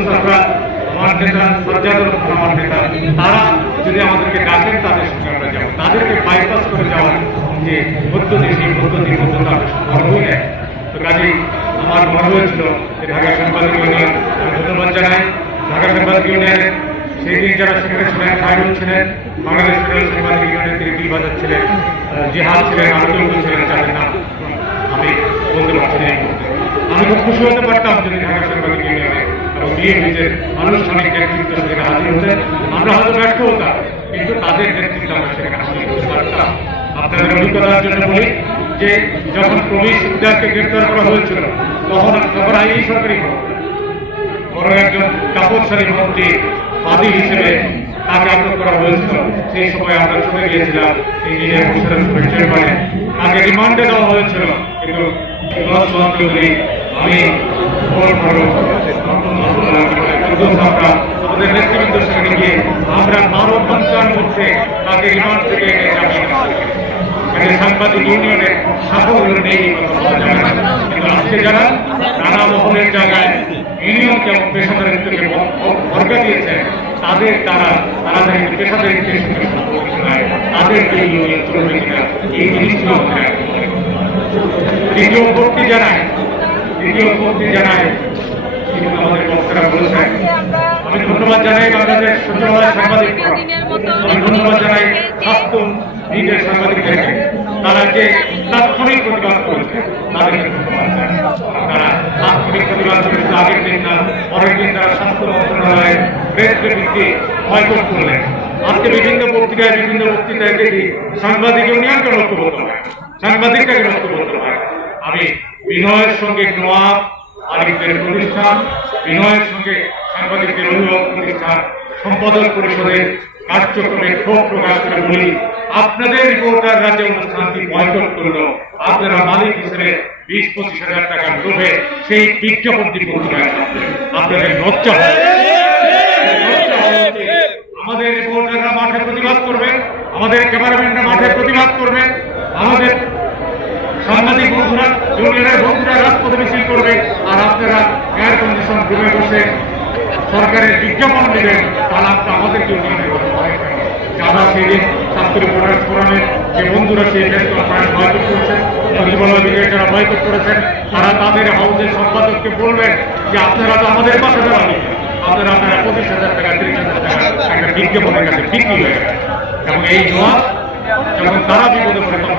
Abdul suffer আমার নেতা, সজ্জাদুর রহমান আমার নেতা, তারা যদি আমাদেরকে ডাকেন তাদের সঙ্গে আমরা যাবো। তাদেরকে বাইপাস করে যাওয়ার যে পদ্ধতি, সেই পদ্ধতি পর্যন্ত আমরা সম্ভবই নেই। তো কাজেই আমার মনে হয়েছিল যে ঢাকা সাংবাদিক ইউনিয়ন, আমি ধন্যবাদ জানাই ঢাকা সাংবাদিক ইউনিয়নের সেই দিন যারা সেখানে ছিলেন, খায়রুল ছিলেন, বাংলাদেশ ফেডারেল সাংবাদিক ইউনিয়নের তিনি দিলবাজার ছিলেন, জিহাদ ছিলেন, আরো ছিলেন, যাদের নাম আমি বলতে পারছি না। আমি খুব খুশি হতে পারতাম যদি ঢাকা সাংবাদিক ইউনিয়নে এবং বিএনপির আনুষ্ঠানিক নেতৃত্ব সেখানে হাজির হতেন। আমরা হয়তো ব্যর্থ হতাম, কিন্তু তাদের নেতৃত্বে আমরা সেখানে হাজির হতে পারতাম। আপনাদের অভিজ্ঞতার জন্য বলি যে যখন প্রবীর সিকদারকে গ্রেফতার করা হয়েছিল তখন এই সরকারি বড় একজন কাপড়শালী মন্ত্রী বাদী হিসেবে তাকে আটক করা হয়েছিল। সেই সময় আমরা চলে গিয়েছিলাম ইঞ্জিনিয়ার মোশাররফ হোসেনের চেয়ারম্যানে, তাকে রিমান্ডে দেওয়া হয়েছিল। কিন্তু আমি আমাদের নেতৃবৃন্দ সেখানে গিয়ে আমরা 12 ঘন্টার মধ্যে তাকে রিমান্ড থেকে এনে সাংবাদিক ইউনিয়নের সাফল্য নেই কিন্তু আজকে যারা নানা মহলের জায়গায় ইউনিয়নকে এবং পেশাদারিত্বকে ভরকা দিয়েছে তাদের তারা পেশাদারিত্বের সঙ্গে তাদেরকে ইউনিয়ন চলবে কিনা এই জিনিসগুলো দ্বিতীয় ভক্তি জানায় কিন্তু আমাদের বক্তারা বলেছেন। আমি ধন্যবাদ জানাই বাংলাদেশ সচিবালয় সাংবাদিক, আমি ধন্যবাদ জানাই স্বাস্থ্য নিজের সাংবাদিকদেরকে, তারা যে তাৎক্ষণিক প্রতিবাদ করেছে তাদেরকে ধন্যবাদ জানাই। তারা তাৎক্ষণিক প্রতিবাদ করেছে, আগের দিন না পরের দিন তারা স্বাস্থ্য মন্ত্রণালয়ের প্রেস ভিত্তিতে বয়কট করলেন। আজকে বিভিন্ন পত্রিকায় বিভিন্ন বক্তৃতায় দেখি সাংবাদিক ইউনিয়নকে লক্ষ্য করতে হয়, সাংবাদিকটাকে লক্ষ্য করতে হয়। আমি বিনয়ের সঙ্গে নোয়াব আলিমদের প্রতিষ্ঠান, বিনয়ের সঙ্গে সাংবাদিকদের অভিভাবক প্রতিষ্ঠান সম্পাদক পরিষদের কার্যক্রমে ক্ষোভ প্রকাশ করে বলি, আপনাদের রিপোর্টার রাজ্য অনুষ্ঠানটি বয়কট করল, আপনারা মালিক হিসেবে 20-25 হাজার টাকার লোভে সেই বিজ্ঞাপনটি পত্রিকায় আপনাদের লজ্জা হয়। আমাদের রিপোর্টাররা মাঠে প্রতিবাদ করবে, আমাদের ক্যামেরাম্যানরা মাঠে প্রতিবাদ করবে, আমাদের সাংবাদিক বন্ধুরা ইউনিয়নের বন্ধুরা রাজপথে মিছিল করবে, আর আপনারা এয়ার কন্ডিশন রুমে বসে সরকারের বিজ্ঞাপন দেবেন। তাহলে আপনার আমাদের ইউনিয়নের যারা সেই দিন ছাত্র রিপোর্টার্স ফোরামের যে বন্ধুরা সেই প্রেস কনফারেন্স বয়কট করেছেন, সচিবালয় বিভাগের যারা বয়কট করেছেন, তারা তাদের হাউসের সম্পাদককে বলবেন যে আপনারা তো আমাদের পাশে দাঁড়াবেন, আপনারা 25,000 টাকা 30,000 টাকা একটা বিজ্ঞাপনের কাছে বিক্রি হয়ে গেছে। এবং এই জবাব যখন তারা বিপদে পড়ে তখন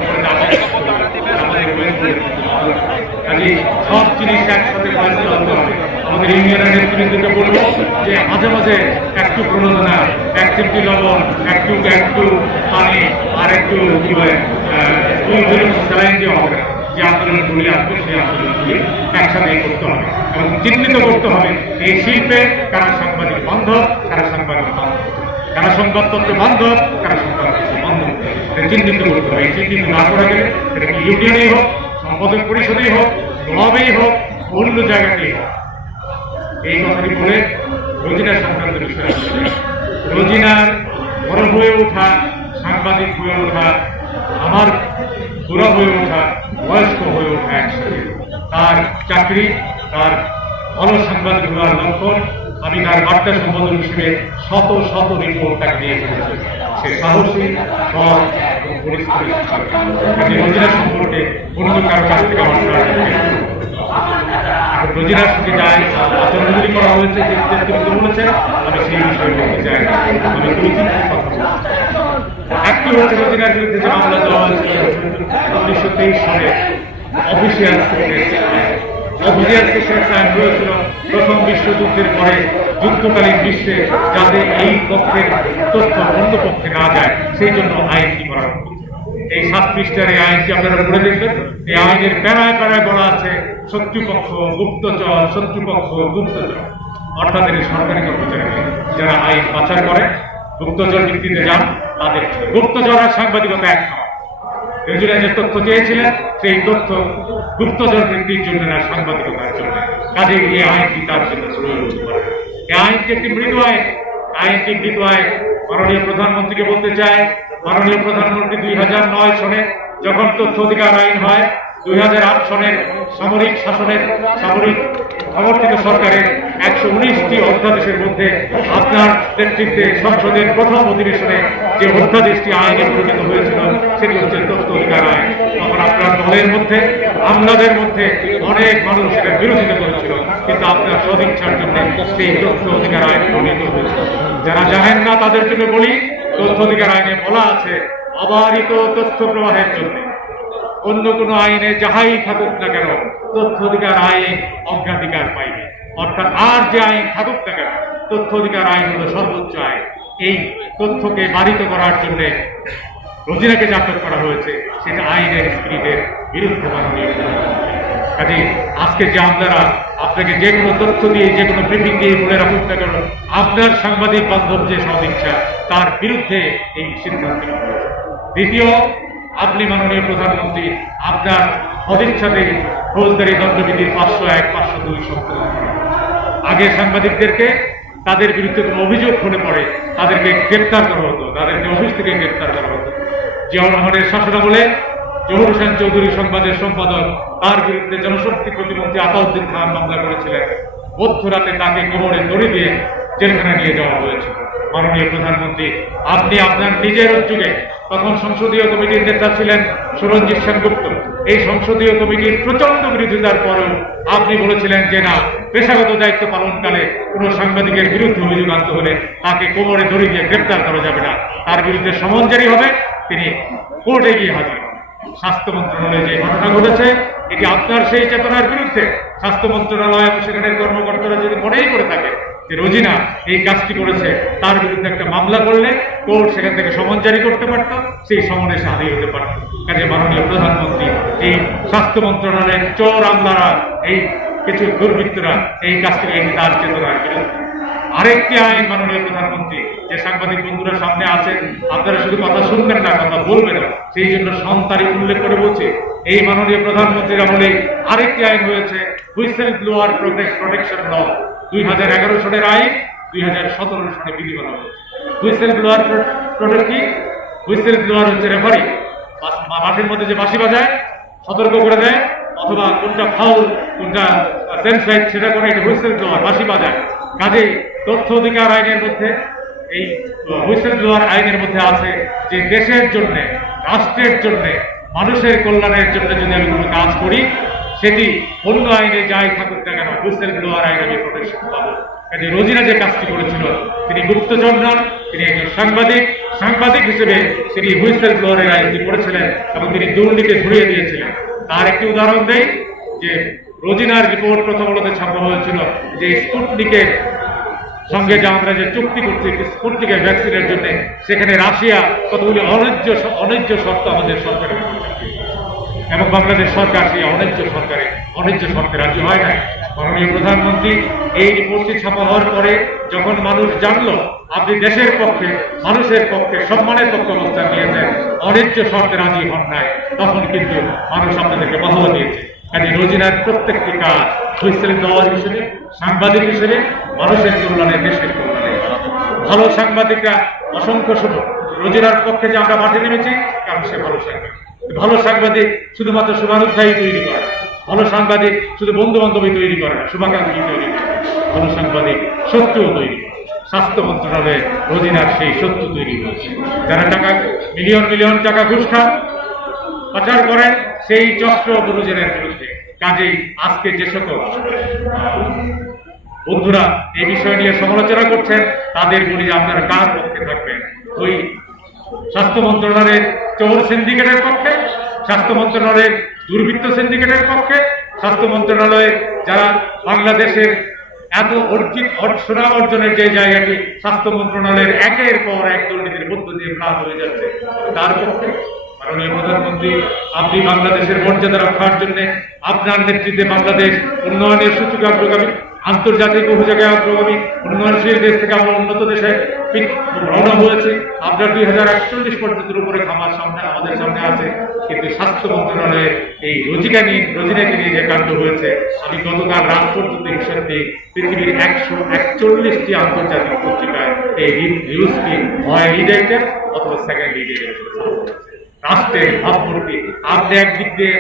সব জিনিস একসাথে ফয়সালা হতে হবে। আমাদের ইউনিয়নের নেতৃবৃন্দকে বলবো যে মাঝে মাঝে একটু প্রণোদনা, 1 চিমটি লবণ, একটু পানি আর একটু কি বলে স্যালাইন দেওয়া হবে। যে আন্দোলন গুলি আসবে সেই আন্দোলনগুলি একসাথে করতে হবে এবং চিহ্নিত করতে হবে এই শিল্পে কারা সাংবাদিক বান্ধব, কারা সাংবাদিক বান্ধব, কারা সংবাদপত্র বান্ধব, কারা সংবাদপত্র বান্ধব, চিহ্নিত করতে হবে। এই চিহ্নিত না করা গেলে এটা কি ইউনিয়নেই হোক, সম্পাদক পরিষদেই হোক, ক্লাবেই হোক, অন্য জায়গাতেই হোক। এই কথাটি বলে রোজিনা সংক্রান্ত বিষয়, রোজিনার বড় হয়ে ওঠা, সাংবাদিক হয়ে ওঠা, আমার বুড়া হয়ে ওঠা, বয়স্ক হয়ে ওঠা একসাথে, তার চাকরি, তার ভালো সাংবাদিক হওয়ার লক্ষণ। আমি তার বার্তা সম্বোধন হিসেবে শত শত রিপোর্ট তাকে দিয়ে ফেলেছি। সে সাহসী, সৎ এবং পরিষ্কার। রোজিনা সম্পর্কে অন্য কারো কাছ থেকে আমার রোজিনার সঙ্গে যাই আচরণগুলি করা হয়েছে, বলেছে, আমি সেই বিষয়ে বলতে চাই। আমি একটি হচ্ছে রোজিনার বিরুদ্ধে যে মামলা দেওয়া হয়েছে 1923 সালে অফিসিয়াল কেসের আইন হয়েছিল প্রথম বিশ্বযুদ্ধের পরে যুদ্ধকালীন বিশ্বে যাতে এই পক্ষের তথ্য অন্য পক্ষে না যায় সেই জন্য আইনটি করা হয়েছে। এই 7 পৃষ্ঠার এই আইনটি আপনারা পড়ে দেখবেন। এই আইনের প্যারায় প্যারায় বলা আছে শত্রুপক্ষ গুপ্তচর, শত্রুপক্ষ গুপ্তচর, অর্থাৎ এই সরকারি কর্মচারী যারা আইন পাচার করে, গুপ্তচর ভিত্তিতে যান, তাদের গুপ্তচর আর সাংবাদিকতা এক নয়। রোজিনা যে তথ্য চেয়েছিলেন সেই তথ্য গুপ্তচর ভিত্তির জন্য না, সাংবাদিকতার জন্য। কাজে এই আইনটি তার জন্য প্রয়োগ হতে পারে। এই আইনটি একটি মৃদু আইন, আইনটি মৃদু আইন। মাননীয় প্রধানমন্ত্রীকে বলতে চাই, মাননীয় প্রধানমন্ত্রী 2009 সনে যখন তথ্য অধিকার আইন হয় 2008 সনের সামরিক শাসনের সামরিক সমর্থিত সরকারের 119টি অধ্যাদেশের মধ্যে আপনার নেতৃত্বে সংসদের প্রথম অধিবেশনে যে অধ্যাদেশটি আইনে পরিণত হয়েছিল সেটি হচ্ছে তথ্য অধিকার আইন। তখন আপনার দলের মধ্যে আমলাদের মধ্যে অনেক মানুষ সেটার বিরোধিতা করেছিল, কিন্তু আপনার সদিচ্ছার জন্য সেই তথ্য অধিকার আইন প্রণীত হয়েছিল। যারা জানেন না তাদের জন্য বলি, তথ্য অধিকার আইনে বলা আছে অবারিত তথ্য প্রবাহের জন্য অন্য কোনো আইনে যাহাই থাকুক না কেন তথ্য অধিকার আইন অগ্রাধিকার পাইবে। অর্থাৎ আর যে আইন থাকুক না কেন তথ্য অধিকার আইন হলো সর্বোচ্চ আইন। এই তথ্যকে বারিত করার জন্য রোজিনাকে যে আটক করা হয়েছে সেটা আইনের স্পিরিটের বিরুদ্ধে মাননীয়। কাজে আজকে যে আপনারা আপনাকে যে কোনো তথ্য দিয়ে যে কোনো ব্রিফিং দিয়ে বলে রাখুন না কেন আপনার সাংবাদিক বান্ধব যে সদিচ্ছা তার বিরুদ্ধে এই সিদ্ধান্ত। দ্বিতীয়, আপনি মাননীয় প্রধানমন্ত্রী আপনার সদিচ্ছাতে ফৌজদারি দণ্ডবিধির 501, 502 সংশোধন করা। আগে সাংবাদিকদেরকে তাদের বিরুদ্ধে কোনো অভিযোগ হলে পড়ে তাদেরকে গ্রেপ্তার করা হতো, তাদেরকে অফিস থেকে গ্রেপ্তার করা হতো। জিয়াউর রহমানের শাসনামলে জহুর হোসেন চৌধুরী সংবাদের সম্পাদক তার বিরুদ্ধে জনশক্তি প্রতিমন্ত্রী আতাউদ্দিন খান মামলা করেছিলেন। মধ্যরাতে তাকে কোমরে দড়ি দিয়ে জেলখানায় নিয়ে যাওয়া হয়েছিল। মাননীয় প্রধানমন্ত্রী আপনি আপনার নিজের উদ্যোগে, তখন সংসদীয় কমিটির নেতা ছিলেন সুরঞ্জিত সেনগুপ্ত, এই সংসদীয় কমিটির প্রচন্ড বিরোধিতার পরেও আপনি বলেছিলেন যে না, পেশাগত দায়িত্ব পালনকালে কোনো সাংবাদিকের বিরুদ্ধে অভিযোগ আনতে হলে তাকে কোমরে দড়ি দিয়ে গ্রেপ্তার করা যাবে না, তার বিরুদ্ধে সমন জারি হবে, তিনি কোর্টে গিয়ে হাজির। স্বাস্থ্য মন্ত্রণালয়ে যে ঘটনা ঘটেছে এটি আপনার সেই চেতনার বিরুদ্ধে। স্বাস্থ্য মন্ত্রণালয় এবং সেখানের কর্মকর্তারা যদি মনেই করে থাকে যে রোজিনা এই কাজটি করেছে, তার বিরুদ্ধে একটা মামলা করলে কোর্ট সেখান থেকে সমন জারি করতে পারত, সেই সমনে সে হাজির হতে পারত। কাজে মাননীয় প্রধানমন্ত্রী এই স্বাস্থ্য মন্ত্রণালয়ের চোর আমলারা, এই কিছু দুর্বৃত্তরা এই কাজটি এটি তার চেতনার বিরুদ্ধে। আরেকটি আইন মাননীয় প্রধানমন্ত্রী, যে সাংবাদিক বন্ধুরা সামনে আছেন আপনারা শুধু কথা শুনবেন না, কথা বলবেন না, সেই জন্য সন্তারিখ উল্লেখ করে বলছে এই মাননীয় প্রধানমন্ত্রীর আমলে আরেকটি আইন হয়েছে হুইসেল ব্লোয়ার প্রোটেকশন ল। 2011 সনের আইন 2017 সনে বিধি করা হয়েছে। হুইসেল ব্লোয়ার প্রোটেক্ট কি? হুইসেল ব্লোয়ার হচ্ছে রেফারি, মাঠের মধ্যে যে বাঁশি বাজায় সতর্ক করে দেয়, অথবা কোনটা ফাউল কোনটা সেন্সাইড সেটা করে, এটা হুইসেল ব্লোয়ার, বাঁশি বাজায়। কাজেই তথ্য অধিকার আইনের মধ্যে এই হুইসেল ব্লোয়ার আইনের মধ্যে আছে যে দেশের জন্য, রাষ্ট্রের জন্য, মানুষের কল্যাণের জন্য যদি আমি কোনো কাজ করি সেটি অন্য আইনে যাই থাকুক না কেন হুইসেল ব্লোয়ার আইন আমি প্রোটেকশন পাবো। কাজে রোজিনা যে কাজটি করেছিল, তিনি গুপ্তচর নন, তিনি একজন সাংবাদিক। সাংবাদিক হিসেবে তিনি হুইসেল ব্লোয়ারের আইনটি করেছিলেন এবং তিনি দুর্নীতি ধরিয়ে দিয়েছিলেন। তার একটি উদাহরণ দেই যে রোজিনার রিপোর্ট প্রথম আলোতে ছাপা হয়েছিল যে স্পুটনিকের সঙ্গে যে আমরা যে চুক্তি করছি স্পুটনিকের ভ্যাকসিনের জন্য, সেখানে রাশিয়া কতগুলি অন্যায্য শর্ত আমাদের সরকারের এবং বাংলাদেশ সরকার সেই অন্যায্য শর্তে রাজি হয় না। মাননীয় প্রধানমন্ত্রী এই রিপোর্টটি ছাপা হওয়ার পরে যখন মানুষ জানলো আপনি দেশের পক্ষে, মানুষের পক্ষে, সম্মানের পক্ষে অবস্থান নিয়েছেন, অন্যায্য শর্তে রাজি হন নাই, তখন কিন্তু মানুষ আপনাদেরকে বাহবা দিয়েছে। কাজে রোজিনার প্রত্যেকটি কাজ হুইসেল ব্লোয়ার হিসেবে, সাংবাদিক হিসেবে, মানুষের কল্যাণে, দেশের কল্যাণে। ভালো সাংবাদিকরা অসংখ্য শুভ। রোজিনার পক্ষে যে আমরা মাঠে নেমেছি কারণ সে ভালো সাংবাদিক। ভালো সাংবাদিক শুধুমাত্র শুভানুধ্যায়ী তৈরি করে, ভালো সাংবাদিক শুধু বন্ধু বান্ধবী তৈরি করে না, শুভাকাঙ্ক্ষী তৈরি করে, ভালো সাংবাদিক শত্রুও তৈরি করে। স্বাস্থ্য মন্ত্রণালয়ে রোজিনার সেই শত্রু তৈরি হয়েছে। যারা টাকা মিলিয়ন টাকা ঘুষ খান, পাচার করেন, সেই চক্র গুরুজনের বিরুদ্ধে। কাজেই আজকে যে সকল বন্ধুরা এই বিষয় নিয়ে সমালোচনা করছেন তাদের বলি যে আপনারা কার পক্ষে থাকবেন? ওই স্বাস্থ্য মন্ত্রণালয়ের চোর সিন্ডিকেটের পক্ষে, স্বাস্থ্য মন্ত্রণালয়ের দুর্বৃত্ত সিন্ডিকেটের পক্ষে, স্বাস্থ্য মন্ত্রণালয়ের যারা বাংলাদেশের এত সুনাম অর্জনের যে জায়গাটি স্বাস্থ্য মন্ত্রণালয়ের একের পর এক দুর্নীতির মধ্য দিয়ে প্রাণ হয়ে যাচ্ছে, তার পক্ষে? মাননীয় প্রধানমন্ত্রী আপনি বাংলাদেশের মর্যাদা রক্ষার জন্য আপনার নেতৃত্বে বাংলাদেশ উন্নয়নের সূচকে অগ্রগামী, আন্তর্জাতিক বহু জায়গায় অগ্রগামী, উন্নয়নশীল দেশ থেকে আমরা উন্নত দেশে রওনা হয়েছে। আপনার 2041 পর্যন্ত উপরে খামার সামনে আমাদের সামনে আছে, কিন্তু স্বাস্থ্য মন্ত্রণালয়ের এই রোজিনাকে নিয়ে যে কাণ্ড হয়েছে, আমি গতকাল রাত পর্যন্ত হিসাব দিয়ে পৃথিবীর 141টি আন্তর্জাতিক পত্রিকায় এই নিউজটি হয় রিডাইটেড অথবা সেকেন্ড রিডাইটেড রাষ্ট্রের ভাবমূর্তি। আপনি একদিক দিয়ে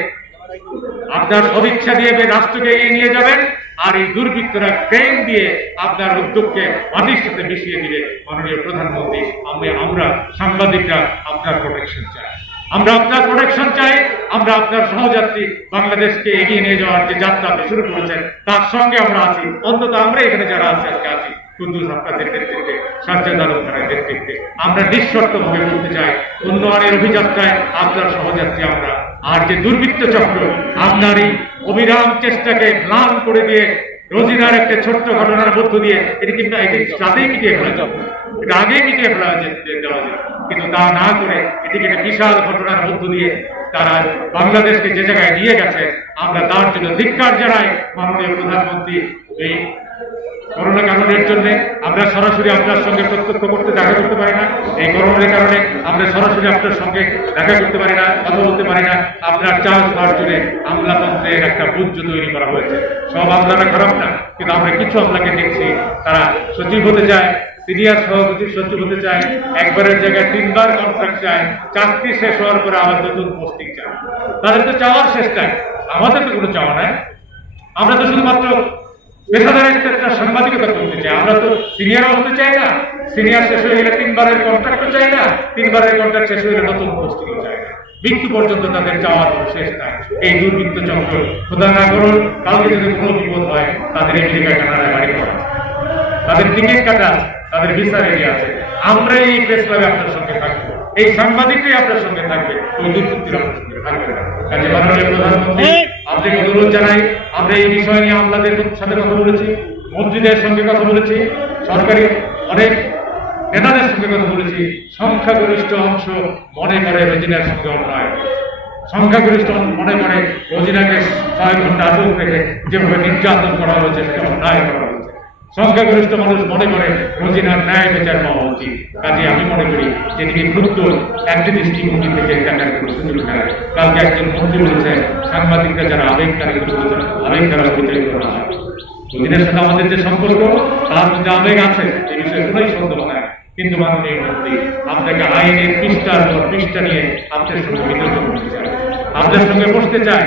আপনার সদিচ্ছা দিয়ে রাষ্ট্রকে এগিয়ে নিয়ে যাবেন, আর এই দুর্বৃত্তরা ক্রেন দিয়ে আপনার উদ্যোগকে মাটির সাথে মিশিয়ে দিবে। মাননীয় প্রধানমন্ত্রী, আমরা সাংবাদিকরা আপনার প্রোটেকশন চাই, আমরা আপনার প্রোটেকশন চাই। আমরা আপনার সহযাত্রী, বাংলাদেশকে এগিয়ে নিয়ে যাওয়ার যে যাত্রা আপনি শুরু করেছেন তার সঙ্গে আমরা আছি। অন্তত আমরা এখানে যারা আছি আজকে আছি কুদ্দুস আপনাদের নেতৃত্বে, সাজ্জাদ আলম খানের নেতৃত্বে আমরা নিঃশর্তভাবে বলতে চাই, উন্নয়নের অভিযাত্রায় আপনার সহযাত্রী আমরা। আর যে দুর্বৃত্ত চক্র আপনার এই অবিরাম চেষ্টাকে ম্লান করে দিয়ে রোজিনার একটা ছোট্ট ঘটনার মধ্য দিয়ে এটি কিন্তু রাতেই মিটিয়ে ফেলা যাবে, এটা আগেই মিটিয়ে ফেলা দেওয়া যায়, কিন্তু তা না করে এটিকে একটা বিশাল ঘটনার মধ্য দিয়ে তারা বাংলাদেশকে যে জায়গায় নিয়ে গেছে, আমরা তার জন্য ধিক্কার জানাই। মাননীয় প্রধানমন্ত্রী, এই করোনা কারণের জন্য আমরা সরাসরি আপনার সঙ্গে প্রত্যক্ষ করতে দেখা করতে পারি না, এই করোনার কারণে আমরা সরাসরি আপনার সঙ্গে দেখা করতে পারি না, কথা বলতে পারি না। আপনার 4 মাস জুড়ে আমলাতন্ত্রের একটা বুদ্ধ তৈরি করা হয়েছে। সব আমলারা খারাপ না, কিন্তু আমরা কিছু আমলাকে দেখছি তারা সচিব হতে চায়, সিনিয়র সভাপতি সচিব হতে চায়, একবারের জায়গায় 3 বার কন্ট্রাক্ট চায়, চাকরি শেষ হওয়ার পরে আবার নতুন পোস্টিং চায়। তাদের তো চাওয়ার শেষ নাই, আমাদের তো কোনো চাওয়া নাই। আমরা তো শুধুমাত্র পেশাদার একটা সাংবাদিকতা করতে চাই, আমরা তো সিনিয়রও হতে চাই না। সিনিয়র শেষ হয়ে গেলে 3 বারের কন্ট্রাক্টও চাই না, 3 বারের কন্ট্রাক্ট শেষ হয়ে গেলে নতুন পোস্টিংও চাই না। মৃত্যু পর্যন্ত তাদের চাওয়ার শেষ নাই। এই দুর্বৃত্ত চক্র খোদা না করুন কাউকে যদি কোনো বিপদ হয় তাদের আমেরিকা কানাডায় বাড়ি করা, তাদের টিকিট কাটা, তাদের ভিসা রেডি আছে। আমরা এই প্রেস ক্লাবে আপনার সঙ্গে থাকবো, এই সাংবাদিকরাই আপনার সঙ্গে থাকবে, ওই দুর্বৃত্তির আপনার সঙ্গে থাকবে না। কাজে মাননীয় প্রধানমন্ত্রী, আপনাকে অনুরোধ জানাই, আমরা এই বিষয় নিয়ে আমলাদের সাথে কথা বলেছি, মন্ত্রীদের সঙ্গে কথা বলেছি, সরকারি অনেক নেতাদের সঙ্গে কথা বলেছি। সংখ্যাগরিষ্ঠ অংশ মনে করে রোজিনার সঙ্গে অন্যায়, সংখ্যাগরিষ্ঠ মনে করে রোজিনাকে 6 ঘন্টা আটক রেখে যেভাবে নির্যাতন করা হয়েছে সেটা অন্যায় করা হয়েছে। সংখ্যাগরিষ্ঠ মানুষ মনে করে রোজিনার ন্যায় বিচার পাওয়া উচিত। কাজে আমি মনে করি যেদিকে ক্ষুদ্র একটি দৃষ্টিভঙ্গি থেকে কালকে একজন মন্ত্রী বলেছেন সাংবাদিকরা যারা আবেগ দ্বারা বিচারিত করা হয়। রোজিনার সাথে আমাদের যে সম্পর্ক তার মধ্যে আবেগ আছে, এই বিষয়ে কোনোই সন্দেহ নাই। কিন্তু মাননীয় মন্ত্রী, আপনাকে আইনের পৃষ্ঠার পর পৃষ্ঠা নিয়ে আপনার সঙ্গে বিতর্ক করতে চাই, আপনার সঙ্গে বসতে চাই।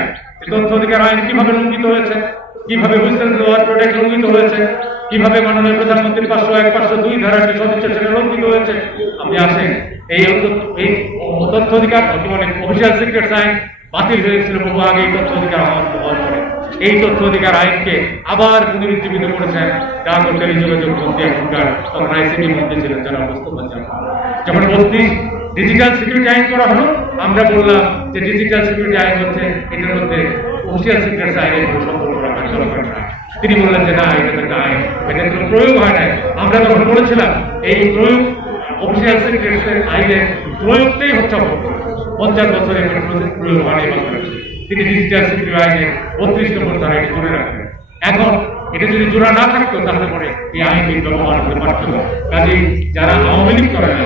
তথ্য অধিকার আইন কিভাবে লঙ্ঘিত হয়েছে, কিভাবে হুইসেল ব্লোয়ার প্রোটেক্ট লঙ্ঘিত হয়েছে, কিভাবে মাননীয় প্রধানমন্ত্রীর 501, 502 ধারা যে সদিচ্ছা সেটা লঙ্ঘিত হয়েছে। আপনি আসেন, এই তথ্য অধিকার অফিসিয়াল সিক্রেটস আইন বাতিল হয়েছিল বহু আগে, এই তথ্য অধিকার আমার হওয়ার পরে এই তথ্য অধিকার আইনকে আবার পুনরুজ্জীবিত করেছেন জাতীয় টেলিযোগাযোগ মন্ত্রী এখনকার, তখন আইসিটি মন্ত্রী ছিলেন যারা মোস্তফা জামান। যখন 32 ডিজিটাল সিকিউরিটি আইন করা হলো, আমরা বললাম যে ডিজিটাল সিকিউরিটি আইন হচ্ছে এটার মধ্যে অফিসিয়াল সিক্রেটস আইনের সম্পর্ক রাখার দরকার নাই। তিনি বললেন যে না, এটা একটা আইন, এটা কোনো প্রয়োগ হয় নাই। আমরা তখন বলেছিলাম এই প্রয়োগ অফিসিয়াল সিক্রেটস আইনের প্রয়োগটাই হচ্ছে 50 বছরের প্রয়োগ হয় নাই বাংলাদেশে। তিনি ডিজিটাল সিকিউরিটি আইনের 32 নম্বর ধারা এটা জোরে রাখেন। এখন এটা যদি জোড়া না থাকতো তাহলে পরে এই আইনটি ব্যবহার করতে পারত না। কাজেই যারা আওয়ামী লীগ করে না,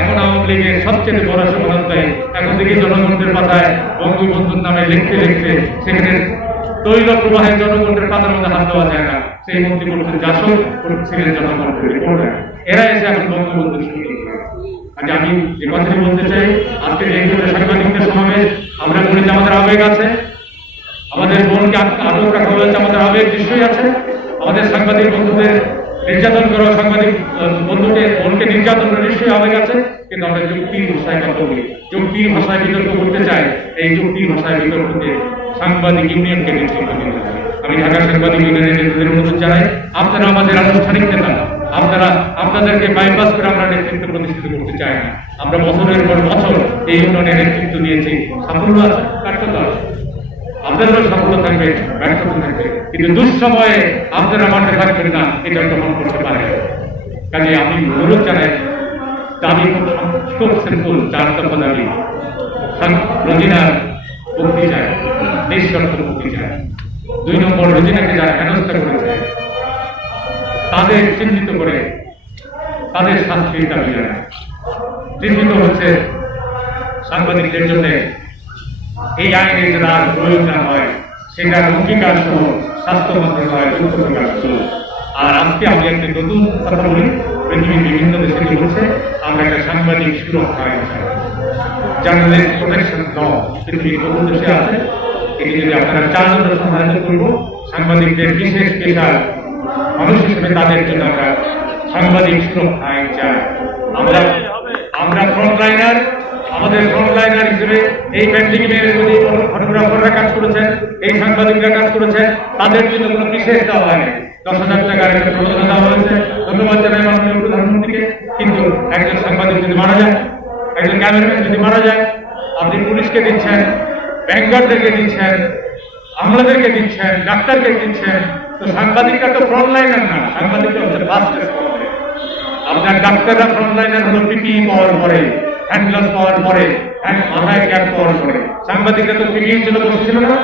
এখন আওয়ামী লীগের সবচেয়ে বড় সমাধান দেয়, এখন থেকে জনগণের পাতায় বঙ্গবন্ধুর নামে লিখতে লিখতে সেখানে তৈল প্রবাহে জনগণের পাতার মধ্যে হাত দেওয়া যায় না। সেই মন্ত্রী বলছেন জাসদ ছিলেন জনগণের রিপোর্টার, এরা এসে এখন বঙ্গবন্ধুর শুরু করে। আজ আমি যে কথাটি বলতে চাই, আজকে এই সাংবাদিকদের সমাবেশ আমরা বলেছি আমাদের আবেগ আছে, আমাদের বোনকে আটক রাখা হয়েছে, আমাদের আবেগ নিশ্চয়ই আছে। আমাদের সাংবাদিক বন্ধুদের নির্যাতন করা, সাংবাদিক বন্ধুকে বোনকে নির্যাতন করা নিশ্চয়ই আবেগ আছে। কিন্তু আমরা যুক্তির ভাষায় কথা বলি, যুক্তির ভাষায় বিতর্ক করতে চাই। এই যুক্তির ভাষায় বিতর্ককে সাংবাদিক ইউনিয়নকে নেতৃত্ব দিতে চাই। আমি ঢাকা সাংবাদিক ইউনিয়নের নেতৃত্বের অনুরোধ জানাই, আপনারা আমাদের আনুষ্ঠানিক নেতা, আপনাদেরকে বাইপাস করে আমরা নেতৃত্ব প্রতিষ্ঠিত করতে চাই না। আমরা বছরের পর বছর এই ইউনিয়নের নেতৃত্ব দিয়েছি, সাফল্য আছে, ব্যর্থতা আছে, আপনাদেরও সাফল্য থাকবে, ব্যর্থতা থাকবে, কিন্তু দুঃসময়ে আপনারা মাঠে থাকবেন না, এটা গ্রহণ করতে পারে। কাজে আমি অনুরোধ জানাই, দাবি খুব সিম্পল, 4 দফা দাবি। রোজিনার মুক্তি চায়, নিঃশর্ত মুক্তি চায়। 2 নম্বর, রোজিনাকে যারা হেনস্থা করেছে তাদের চিহ্নিত করে তাদের শাস্তির দাবি জানায়। চিহ্নিত হচ্ছে সাংবাদিকদের জন্য এই আইনের যে রাজ প্রয়োগ না হয় সেটার অঙ্গীকার সহ স্বাস্থ্য মন্ত্রণালয় অঙ্গীকার সহ। আর আজকে আমি একটা নতুন কথা বলি, পৃথিবীর বিভিন্ন দেশে কি হচ্ছে, আমরা একটা সাংবাদিক সুরক্ষা জার্নালিস্ট প্রোটেকশন ল পৃথিবীর বহু দেশে আছে। এটি যদি আপনারা চান আমরা সমাধান করব। সাংবাদিকদের বিশেষ পেশার মানুষ হিসেবে তাদের জন্য আমরা সাংবাদিক সুরক্ষা আইন চাই। আমরা ফ্রন্টলাইনার, আমাদের ফ্রন্টলাইনার হিসেবে এই প্যান্ডেমিকের যদি ফটোগ্রাফাররা কাজ করেছেন, এই সাংবাদিকরা কাজ করেছেন, তাদের জন্য কোনো বিশেষ দেওয়া হয়নি। 10,000 টাকার একটা প্রণোদনা দেওয়া হয়েছে, ধন্যবাদ জানাই মাননীয় প্রধানমন্ত্রীকে। কিন্তু একজন সাংবাদিক যদি মারা যায়, একজন ক্যামেরাম্যান যদি মারা যায়, আপনি পুলিশকে দিচ্ছেন, ব্যাংকারদেরকে দিচ্ছেন, আমলাদেরকে দিচ্ছেন, ডাক্তারকে দিচ্ছেন, তো সাংবাদিকরা তো ফ্রন্টলাইনার না, সাংবাদিকরা হচ্ছে ফার্স্ট রেসপন্ডার। আপনার ডাক্তাররা ফ্রন্টলাইনার হলো পিপিই পাওয়ার পরে, হ্যান্ড গ্লাভস পাওয়ার পরে, মাথায় ক্যাপ পাওয়ার পরে। সাংবাদিকরা তো পিপিইর জন্য বসেছিল না,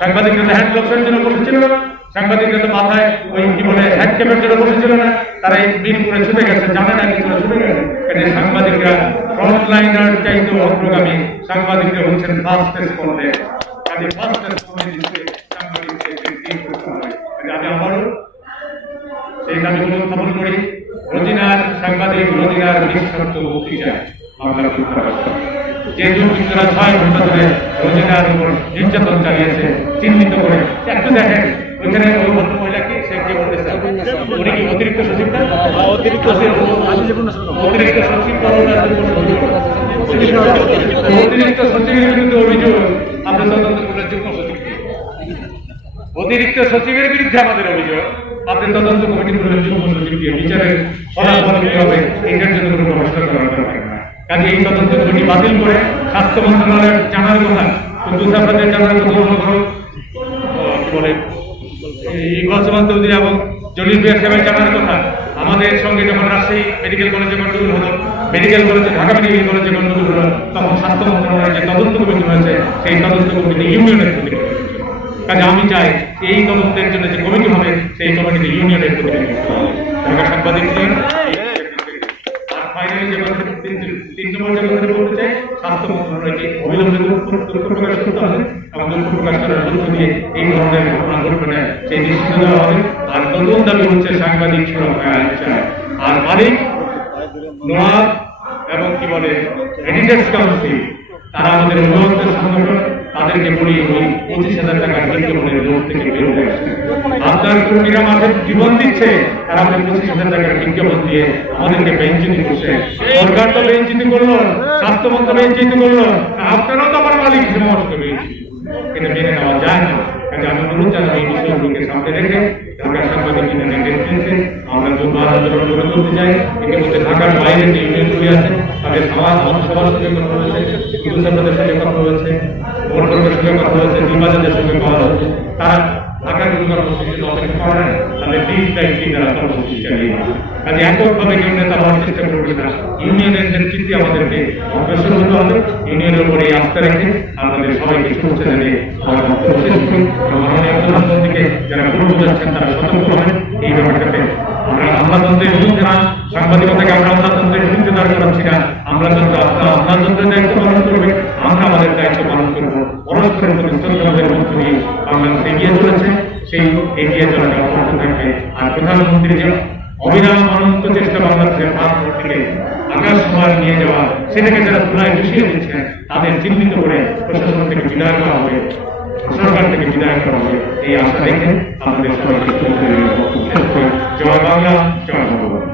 সাংবাদিকরা তো হ্যান্ড গ্লাভসের জন্য বসেছিল না, সাংবাদিকরা তো মাথায় ওই কি বলে হ্যান্ড ক্যাপের জন্য বসেছিল না। তারা এই দিন করে ছুটে গেছে, জানে না কিছু ছুটে গেছে। এটা সাংবাদিকরা ফ্রন্টলাইনার চাইতে অগ্রগামী, সাংবাদিকরা হচ্ছেন ফার্স্ট রেসপন্ডার। কাজে ফার্স্ট রেসপন্ডার হিসেবে সাংবাদিকদের দিন করতে হবে। আমি আবারও সেই দাবিগুলো উত্থাপন করি। রোজিনার সাংবাদিক রোজিনার নিঃশর্ত মুক্তি চায় বাংলার শিক্ষা। যে দুর্বৃত্তরা 6 ঘন্টা ধরে রোজিনার উপর নির্যাতন চালিয়েছে চিহ্নিত করে, একটু দেখেন ওইখানে ওই ভদ্র মহিলাকে সে কি বলতেছে, উনি কি অতিরিক্ত সচিব না? অতিরিক্ত সচিব অতিরিক্ত সচিবের বিরুদ্ধে অভিযোগ আমরা তদন্ত করলে যুগ্ম সচিব, অতিরিক্ত সচিবের বিরুদ্ধে আমাদের অভিযোগ, আপনি তদন্ত কমিটি করে যুগ্ম সচিব দিয়ে বিচারের ফলাফল কি হবে এটার জন্য কোনো ব্যবস্থা করা দরকার না। কাজে এই তদন্ত কমিটি বাতিল করে স্বাস্থ্য মন্ত্রণালয়ের জানার কথা, কুদ্দুস আহমেদের জানার কথা, কি বলে ইকবাল সুমান চৌধুরী এবং জলিল বিয়া সাহেবের জানার কথা। আমাদের সঙ্গে যখন রাজশাহী মেডিকেল কলেজে গন্ডগোল হলো, মেডিকেল কলেজে ঢাকা মেডিকেল কলেজে গন্ডগোল হলো, তখন স্বাস্থ্য মন্ত্রণালয়ের যে তদন্ত কমিটি হয়েছে সেই তদন্ত কমিটি ইউনিয়নের কমিটি। কাজে আমি চাই এই তদন্তের জন্য যে কমিটি হবে সেই কমিটিতে ইউনিয়নের প্রতিনিধিত্ব হবে। সাংবাদিক আর ফাইনালি যে কথা 3 নম্বর যে কথা বলতে চাই, স্বাস্থ্য মন্ত্রণালয়কে অবিলম্বে দুঃখ প্রকাশ করতে হবে এবং দুঃখ প্রকাশ করার মধ্য দিয়ে এই ধরনের ঘটনা ঘটবে না সেই নিশ্চিত দেওয়া হবে। আর নতুন দাবি হচ্ছে সাংবাদিক সুরক্ষা আইন চাই। আর মালিক নোয়াব এবং কি বলে এডিটার্স কাউন্সিল, তারা আমাদের অভিভাবকদের সংগঠন, তাদেরকে বলি ওই 25,000 টাকার বিজ্ঞাপনের লোক থেকে বেরোতে আসছে। আপনার কর্মীরা মাঠে জীবন দিচ্ছে, তারা আমাদের 25,000 টাকার বিজ্ঞাপন দিয়ে আমাদেরকে বেঞ্চিতি করছে। সরকার তো বেঞ্চিতি করলো, স্বাস্থ্য মন্ত্রক বেঞ্চিতি করলো, আপনারাও তো আমার মালিক হিসেবে বেঞ্চিতি, এটা মেনে নেওয়া যায় না। কাজে আমি অনুরোধ জানাবো এই বিষয়গুলোকে সামনে রেখে ঢাকার সাংবাদিক ইউনিয়নের নেতৃত্বে আমরা যোগ্য আন্দোলন গড়ে তুলতে চাই। ইতিমধ্যে ঢাকার বাইরে যে ইউনিয়নগুলি আছে তাদের সবার সবার সঙ্গে কথা হয়েছে, কুদ্দুস আহমেদের সঙ্গে কথা হয়েছে, মোটরের সঙ্গে কথা হয়েছে, নির্বাচনের সঙ্গে কথা হয়েছে। তারা ঢাকার কোনো কর্মসূচির জন্য অপেক্ষা করে না, তাদের দিন তারা কর্মসূচি চালিয়ে যাবে। কাজে এককভাবে কেউ নেতা হওয়ার চেষ্টা করবে না, ইউনিয়নের নেতৃত্বে আমাদেরকে অগ্রসর হতে হবে। ইউনিয়নের উপরে আস্থা রেখে আমাদের সবাইকে শুভেচ্ছা জানিয়ে আমার বক্তব্য শেষ করি। মাননীয় প্রধানমন্ত্রীকে যারা ভুল বোঝাচ্ছেন তারা সতর্ক হবেন এই ব্যাপারটাতে। আমরা আমলাতন্ত্রের বিরুদ্ধে না, সাংবাদিকতাকে আমরা আমলাতন্ত্রের বিরুদ্ধে দাঁড় করাচ্ছি না। আমলাতন্ত্র আপনার আমলাতন্ত্রের দায়িত্ব পালন করবে, আমরা আমাদের দায়িত্ব পালন করবো। পরস্পরের প্রতি শ্রদ্ধাবোধের মধ্য দিয়ে বাংলাদেশ এগিয়ে চলেছে, সেই এগিয়ে চলাটা অব্যাহত থাকবে। আর প্রধানমন্ত্রী যে অবিরাম অনন্ত চেষ্টা বাংলাদেশের ভারতকে আকাশ সমান নিয়ে যাওয়া, সেটাকে যারা তুলায় মিশিয়ে দিচ্ছেন তাদের চিহ্নিত করে প্রশাসন থেকে বিদায় করা হবে, সরকার থেকে বিদায় করা হবে। এই আশা রেখে আমাদের সবাইকে জয় বাংলা, জয় ভগবান।